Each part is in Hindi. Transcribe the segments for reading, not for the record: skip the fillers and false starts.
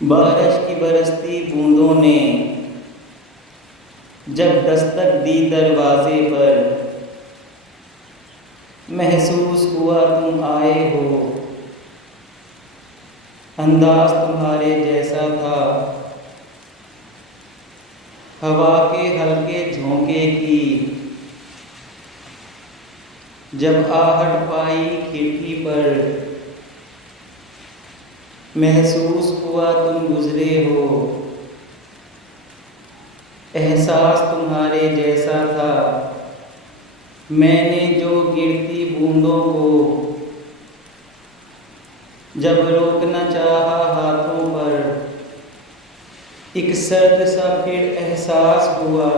बारिश की बरसती बूंदों ने जब दस्तक दी दरवाजे पर, महसूस हुआ तुम आए हो। अंदाज तुम्हारे जैसा था, हवा के हल्के झोंके की जब आहट पाई खिड़की पर, महसूस हुआ तुम गुजरे हो। एहसास तुम्हारे जैसा था, मैंने जो गिरती बूंदों को जब रोकना चाहा हाथों पर, एक सर्द सा फिर एहसास हुआ,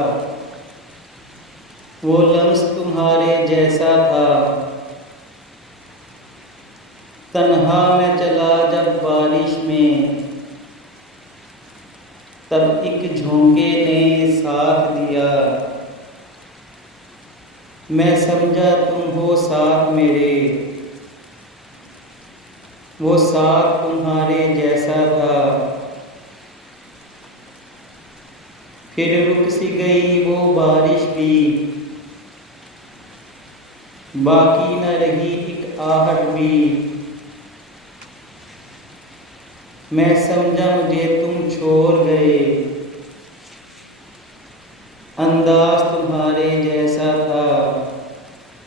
वो लम्स तुम्हारे जैसा था। तन्हा मैं चला जब बारिश में, तब एक झोंके ने साथ दिया। मैं समझा तुम हो साथ मेरे, वो साथ तुम्हारे जैसा था। फिर रुक सी गई वो बारिश भी, बाकी न रही एक आहट भी। मैं समझा मुझे तुम छोड़ गए,